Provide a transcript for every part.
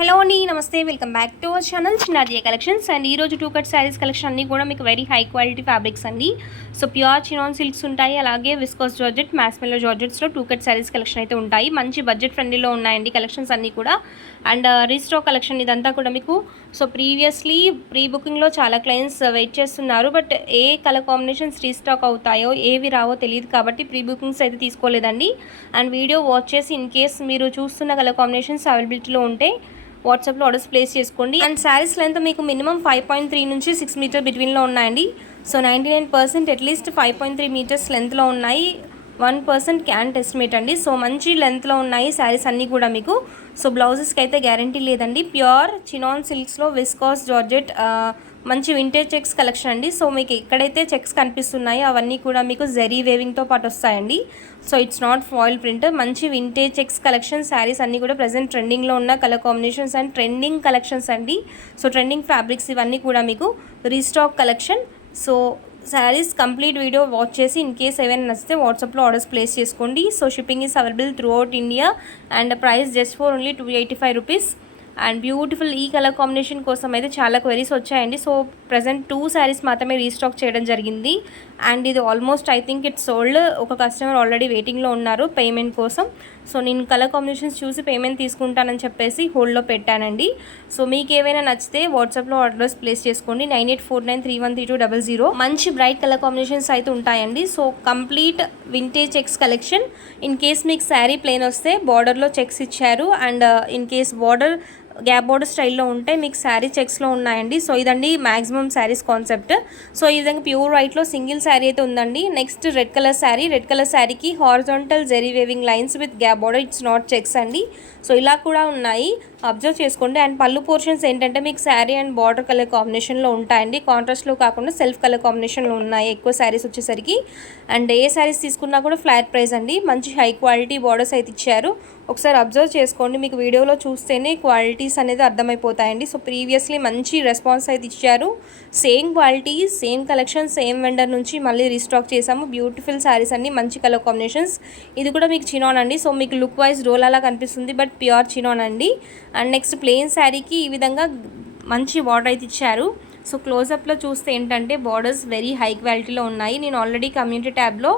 Hello అండి, నమస్తే. Welcome back to our channel Chinnariya collections. And ఈరోజు టూ కట్ శారీస్ కలెక్షన్ అన్నీ కూడా మీకు వెరీ హై క్వాలిటీ ఫ్యాబ్రిక్స్ అండి. సో ప్యూర్ చినాన్ సిల్క్స్ ఉంటాయి, అలాగే విస్కోస్ జార్జెట్, మ్యాస్మెల్లో జార్జెట్స్లో టూ కట్ శారీస్ కలెక్షన్ అయితే ఉంటాయి. మంచి బడ్జెట్ ఫ్రెండ్లీలో ఉన్నాయండి కలెక్షన్స్ అన్నీ కూడా. అండ్ రీస్టాక్ కలెక్షన్ ఇదంతా కూడా మీకు. సో ప్రీవియస్లీ ప్రీ బుకింగ్లో చాలా క్లయింట్స్ వెయిట్ చేస్తున్నారు, but A colour combinations restock అవుతాయో ఏవి రావో తెలియదు కాబట్టి ప్రీ బుకింగ్స్ అయితే తీసుకోలేదండి. అండ్ వీడియో వాచ్ చేసి ఇన్ కేస్ మీరు చూస్తున్న కలర్ కాంబినేషన్స్ అవైలబిలిటీలో ఉంటే వాట్సాప్లో ఆర్డర్స్ ప్లేస్ చేసుకోండి. అండ్ శారీస్ లెంత్ మీకు మినిమం 5.3 నుంచి 6 మీటర్ బిట్వీన్లో ఉన్నాయండి. సో 99% అట్లీస్ట్ 5.3 మీటర్స్ లెంత్లో ఉన్నాయి. 1% క్యాంట్ ఎస్టిమేట్ అండి. సో మంచి లెంత్లో ఉన్నాయి శారీస్ అన్నీ కూడా మీకు. సో బ్లౌజెస్కి అయితే గ్యారంటీ లేదండి. ప్యూర్ చినాన్ సిల్క్స్లో విస్కాస్ జార్జెట్ మంచి వింటేజ్ చెక్స్ కలెక్షన్ అండి. సో మీకు ఎక్కడైతే చెక్స్ కనిపిస్తున్నాయో అవన్నీ కూడా మీకు జెరీ వేవింగ్తో పాటు వస్తాయండి. So it's not foil print. మంచి వింటేజ్ చెక్స్ కలెక్షన్ శారీస్ అన్నీ కూడా ప్రజెంట్ ట్రెండింగ్లో ఉన్న colour combinations and trending collections అండి. సో ట్రెండింగ్ ఫ్యాబ్రిక్స్ ఇవన్నీ కూడా మీకు restock collection. So saris complete video watch చేసి ఇన్ కేస్ ఏమైనా నచ్చితే వాట్సాప్లో ఆర్డర్స్ ప్లేస్ చేసుకోండి. So shipping is available throughout India and price just for only 285 rupees. And beautiful ఈ కలర్ కాంబినేషన్ కోసం అయితే చాలా క్వెరీస్ వచ్చాయండి. సో ప్రజెంట్ 2 శారీస్ మాత్రమే రీస్టాక్ చేయడం జరిగింది. అండ్ ఇది almost I think it's sold. ఒక కస్టమర్ ఆల్రెడీ వెయిటింగ్లో ఉన్నారు పేమెంట్ కోసం. సో నేను కలర్ కాంబినేషన్స్ చూసి పేమెంట్ తీసుకుంటానని చెప్పేసి హోల్డ్లో పెట్టానండి. సో మీకు ఏవైనా నచ్చితే వాట్సాప్లో ఆర్డర్స్ ప్లేస్ చేసుకోండి. 9849313200. మంచి బ్రైట్ కలర్ కాంబినేషన్స్ అయితే ఉంటాయండి. So complete vintage checks collection. In case మీకు శారీ ప్లెయిన్ వస్తే బార్డర్లో చెక్స్ ఇచ్చారు. And in case border gap border స్టైల్లో ఉంటే మీకు శారీ చెక్స్లో ఉన్నాయండి. సో ఇదండి మ్యాక్సిమం శారీస్ కాన్సెప్ట్. సో ఈ విధంగా ప్యూర్ వైట్లో సింగిల్ శారీ అయితే ఉందండి. Next red colour sari. Red colour శారీకి horizontal zari weaving lines with gap border. It's not checks అండి. సో ఇలా కూడా ఉన్నాయి, అబ్జర్వ్ చేసుకోండి. అండ్ పళ్ళు పోర్షన్స్ ఏంటంటే మీకు శారీ అండ్ బార్డర్ కలర్ కాంబినేషన్లో ఉంటాయండి. కాంట్రాస్ట్లో కాకుండా సెల్ఫ్ కలర్ కాంబినేషన్లో ఉన్నాయి ఎక్కువ శారీస్ వచ్చేసరికి. అండ్ ఏ శారీస్ తీసుకున్నా కూడా ఫ్లాట్ ప్రైస్ అండి. మంచి హై క్వాలిటీ బార్డర్స్ అయితే ఇచ్చారు. ఒకసారి అబ్జర్వ్ చేసుకోండి, మీకు వీడియోలో చూస్తేనే క్వాలిటీస్ అనేది అర్థమైపోతాయండి. సో ప్రీవియస్లీ మంచి రెస్పాన్స్ అయితే ఇచ్చారు. Same quality, same collection, same vendor నుంచి మళ్ళీ రీస్టాక్ చేసాము. బ్యూటిఫుల్ శారీస్ అన్ని మంచి కలర్ కాంబినేషన్స్. ఇది కూడా మీకు చినాన్ అండి. సో మీకు లుక్ వైజ్ రోల్ అలా కనిపిస్తుంది, బట్ ప్యూర్ చినాన్ అండి. అండ్ నెక్స్ట్ ప్లెయిన్ శారీకి ఈ విధంగా మంచి బార్డర్ అయితే ఇచ్చారు. సో క్లోజప్లో చూస్తే ఏంటంటే బార్డర్స్ వెరీ హై క్వాలిటీలో ఉన్నాయి. నేను ఆల్రెడీ కమ్యూనిటీ ట్యాబ్లో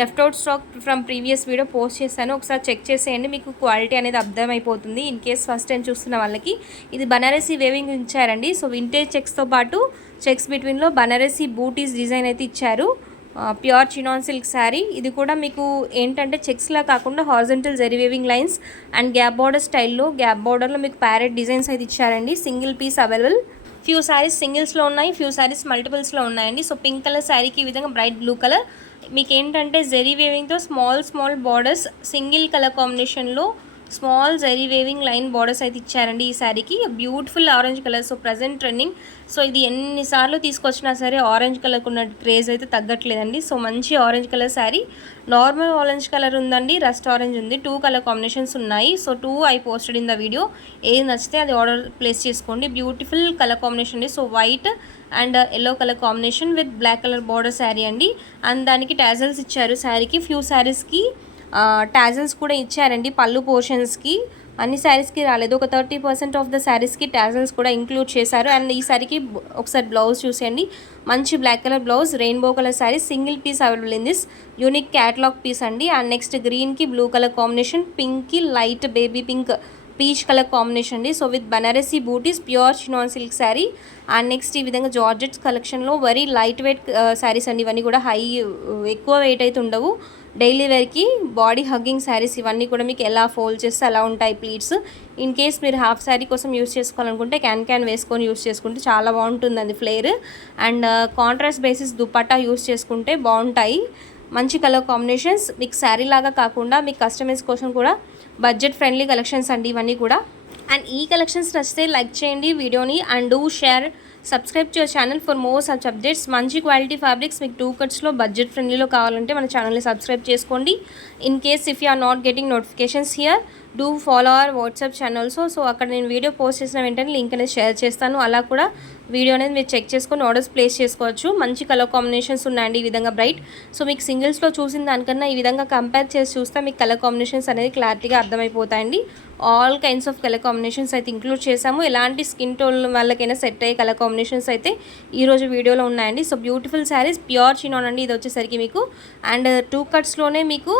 left out stock from previous video post చేశాను. ఒకసారి చెక్ చేసేయండి, మీకు క్వాలిటీ అనేది అర్థమైపోతుంది. ఇన్ కేస్ ఫస్ట్ టైం చూస్తున్న వాళ్ళకి ఇది బనారసీ వేవింగ్ ఇచ్చారండి. సో వింటేజ్ చెక్స్తో పాటు చెక్స్ బిట్వీన్లో బనారసీ బూటీస్ డిజైన్ అయితే ఇచ్చారు. Pure chinon silk sari. ఇది కూడా మీకు ఏంటంటే చెక్స్లా కాకుండా horizontal zari weaving lines and gap border స్టైల్లో, గ్యాప్ బార్డర్లో మీకు ప్యారెట్ డిజైన్స్ అయితే ఇచ్చారండి. Single piece available. Few saris సింగిల్స్లో ఉన్నాయి, ఫ్యూ శారీస్ మల్టిపుల్స్లో ఉన్నాయండి. సో పింక్ కలర్ శారీకి ఈ విధంగా బ్రైట్ బ్లూ కలర్. మీకు ఏంటంటే జెరీ వేవింగ్తో స్మాల్ బార్డర్స్, సింగిల్ కలర్ కాంబినేషన్లో small zari weaving line borders అయితే ఇచ్చారండి ఈ శారీకి. Beautiful orange colour. So present trending. So ఇది ఎన్నిసార్లు తీసుకొచ్చినా సరే ఆరెంజ్ కలర్కి ఉన్న క్రేజ్ అయితే తగ్గట్లేదండి. సో మంచి orange colour sari. Normal orange colour ఉందండి, రస్ట్ ఆరెంజ్ ఉంది. 2 కలర్ కాంబినేషన్స్ ఉన్నాయి. So 2 I posted in the video. ఏది నచ్చితే అది ఆర్డర్ ప్లేస్ చేసుకోండి. బ్యూటిఫుల్ కలర్ కాంబినేషన్ అండి. So white and yellow colour combination with black colour border sari అండి. అండ్ దానికి టాజల్స్ ఇచ్చారు శారీకి. ఫ్యూ శారీస్కి టాజల్స్ కూడా ఇచ్చారండి పళ్ళు పోర్షన్స్కి. అన్ని శారీస్కి రాలేదు, ఒక 30% ఆఫ్ ద శారీస్కి టాజల్స్ కూడా ఇంక్లూడ్ చేశారు. అండ్ ఈ శారీకి ఒకసారి బ్లౌజ్ చూసేయండి. మంచి black colour blouse, rainbow colour sari, single piece available in this unique catalogue piece అండి. అండ్ నెక్స్ట్ గ్రీన్కి బ్లూ కలర్ కాంబినేషన్, పింక్కి light baby pink peach colour combination అండి. So with Banarasi butis, pure chinon silk sari. And next ఈ విధంగా georgettes కలెక్షన్లో very light weight saris అండి. ఇవన్నీ కూడా ఎక్కువ వెయిట్ అయితే ఉండవు. డైలీ వేర్కి బాడీ హగ్గింగ్ శారీస్. ఇవన్నీ కూడా మీకు ఎలా ఫోల్డ్ చేస్తే అలా ఉంటాయి ప్లీట్స్. ఇన్ కేస్ మీరు హాఫ్ శారీ కోసం యూస్ చేసుకోవాలనుకుంటే క్యాన్ వేసుకొని యూస్ చేసుకుంటే చాలా బాగుంటుందండి flare. And contrast basis dupatta use చేసుకుంటే బాగుంటాయి. మంచి కలర్ కాంబినేషన్స్. మీకు శారీ లాగా కాకుండా మీకు కస్టమైజ్ కోసం కూడా బడ్జెట్ ఫ్రెండ్లీ కలెక్షన్స్ అండి ఇవన్నీ కూడా. అండ్ ఈ కలెక్షన్స్ నచ్చితే లైక్ చేయండి వీడియోని. And do share subscribe to your channel for more such updates. మంచి క్వాలిటీ ఫ్యాబ్రిక్స్ మీకు 2 కట్స్లో బడ్జెట్ ఫ్రెండ్లీలో కావాలంటే మన ఛానల్ని సబ్స్క్రైబ్ చేసుకోండి. In case if you are not getting notifications here, do follow our WhatsApp channel. So అక్కడ నేను వీడియో పోస్ట్ చేసిన వెంటనే లింక్ అనేది షేర్ చేస్తాను. అలా కూడా వీడియో అనేది మీరు చెక్ చేసుకొని ఆర్డర్స్ ప్లేస్ చేసుకోవచ్చు. మంచి కలర్ కాంబినేషన్స్ ఉన్నాయండి ఈ విధంగా బ్రైట్. సో మీకు సింగిల్స్లో చూసిన దానికన్నా ఈ విధంగా కంపేర్ చేసి చూస్తే మీకు కలర్ కాంబినేషన్స్ అనేది క్లారిటీగా అర్థమైపోతాయండి. All kinds of colour combinations అయితే ఇంక్లూడ్ చేసాము. ఎలాంటి స్కిన్ టోన్ వాళ్ళకైనా సెట్ అయ్యే కలర్ కాంబినేషన్స్ అయితే ఈరోజు వీడియోలో ఉన్నాయండి. So beautiful saris, pure chinon అండి ఇది వచ్చేసరికి మీకు. అండ్ 2 కట్స్లోనే మీకు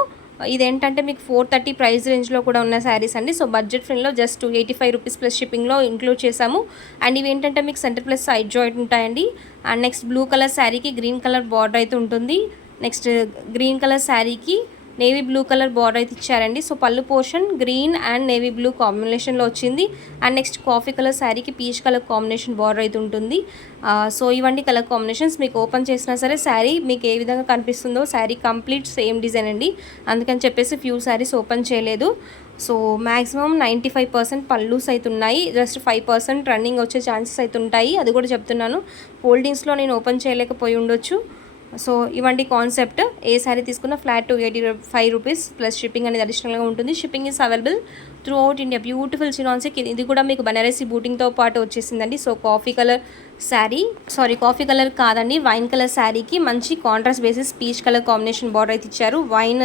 ఇదేంటంటే మీకు 430 ప్రైస్ రేంజ్లో కూడా ఉన్న శారీస్ అండి. సో బడ్జెట్ ఫ్రెండ్లో జస్ట్ 85 రూపీస్ ప్లస్ షిప్పింగ్లో ఇంక్లూడ్ చేసాము. అండ్ ఇవి ఏంటంటే మీకు సెంటర్ ప్లస్ సైడ్ జాయింట్ ఉంటాయండి. అండ్ నెక్స్ట్ బ్లూ కలర్ శారీకి గ్రీన్ కలర్ బార్డర్ అయితే ఉంటుంది. నెక్స్ట్ గ్రీన్ కలర్ శారీకి నేవీ బ్లూ కలర్ బార్డర్ అయితే ఇచ్చారండి. So pallu portion green and navy blue కాంబినేషన్లో వచ్చింది. అండ్ నెక్స్ట్ కాఫీ కలర్ శారీకి పీచ్ కలర్ కాంబినేషన్ బార్డర్ అయితే ఉంటుంది. సో ఇవన్నీ కలర్ కాంబినేషన్స్ మీకు ఓపెన్ చేసినా సరే శారీ మీకు ఏ విధంగా కనిపిస్తుందో శారీ కంప్లీట్ సేమ్ డిజైన్ అండి. అందుకని చెప్పేసి ఫ్యూ శారీస్ ఓపెన్ చేయలేదు. సో మ్యాక్సిమం 95% పల్లూస్ అయితే ఉన్నాయి. జస్ట్ 5% రన్నింగ్ వచ్చే ఛాన్సెస్ అయితే ఉంటాయి. అది కూడా చెప్తున్నాను. ఫోల్డింగ్స్లో నేను ఓపెన్ చేయలేకపోయి ఉండొచ్చు. సో ఇవంటి కాన్సెప్ట్. ఏ శారీ తీసుకున్నా ఫ్లాట్ 285 రూపీస్ ప్లస్ షిప్పింగ్ అనేది అడిషనల్గా ఉంటుంది. Shipping is available throughout India. Beautiful chinon silk ఇది కూడా మీకు బనారసి బూటింగ్తో పాటు వచ్చేసిందండి. So coffee colour sari, coffee colour కాదండి, వైన్ కలర్ శారీకి మంచి contrast basis peach colour combination border అయితే ఇచ్చారు. Wine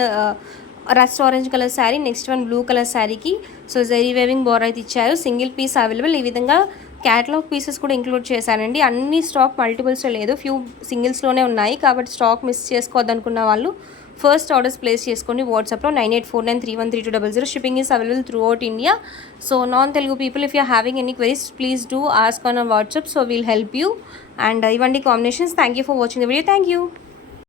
rust orange colour sari, next one blue colour శారీకి సో జరీ వేవింగ్ బార్డర్ అయితే ఇచ్చారు. Single piece available. ఈ విధంగా క్యాటలాగ్ పీసెస్ కూడా ఇంక్లూడ్ చేశానండి. అన్ని స్టాక్ మల్టిపుల్స్లో లేదు, ఫ్యూ సింగిల్స్లోనే ఉన్నాయి. కాబట్టి స్టాక్ మిస్ చేసుకోవద్దనుకున్న వాళ్ళు ఫస్ట్ ఆర్డర్స్ ప్లేస్ చేసుకోండి వాట్సాప్లో 9849313200. Shipping is available throughout India. So non Telugu people if you having any queries please do ask on WhatsApp. So we'll help you. And ఇవన్నీ combinations. Thank you for watching the video. Thank you.